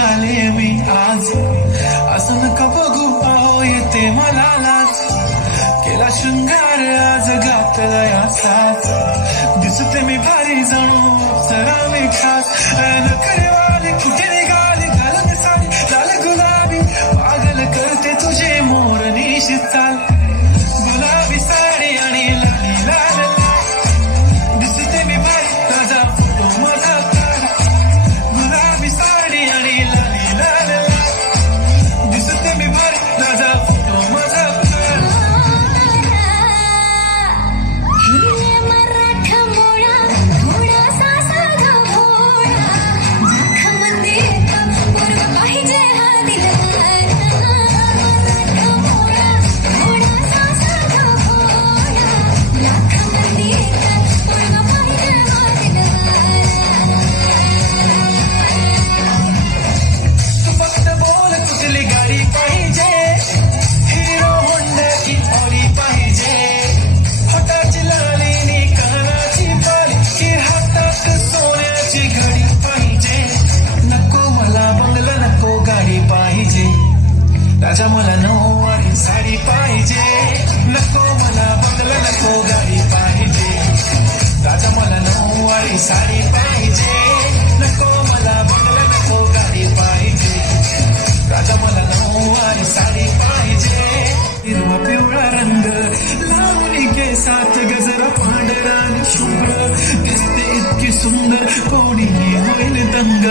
आले मी आज, असं नका बघू पाहो येते मला लाज. केला शृंगार आज घातला या साथ, दिसते मी भारी जणू जरा मी खास. नखरेवाली कुठे निघाली घालत साडी लाल गुलाबी, पागल करते तुझे मोरनीशी चाल. गुलाबी साडी आणि लाली लाल लाल, दिसते मी भारी ताजा फोटो माझा काढ. गुलाबी साडी आणि लाली लाल लाल, दिसते मी भारी ताजा फोटो माझा काढ. राजा मला नऊवारी साडी पाहिजे, नको मला बंगला नको गाडी पाहिजे. राजा मला नऊवारी साडी पाहिजे, नको मला बंगला नको गाडी पाहिजे. राजा मला नऊवारी साडी पाहिजे. हिरवा पिवळा रंग लावणी केसात गजरा पांढरा आणि शुभ्र, दिसते इतकी सुंदर कोणीही होईल दंग.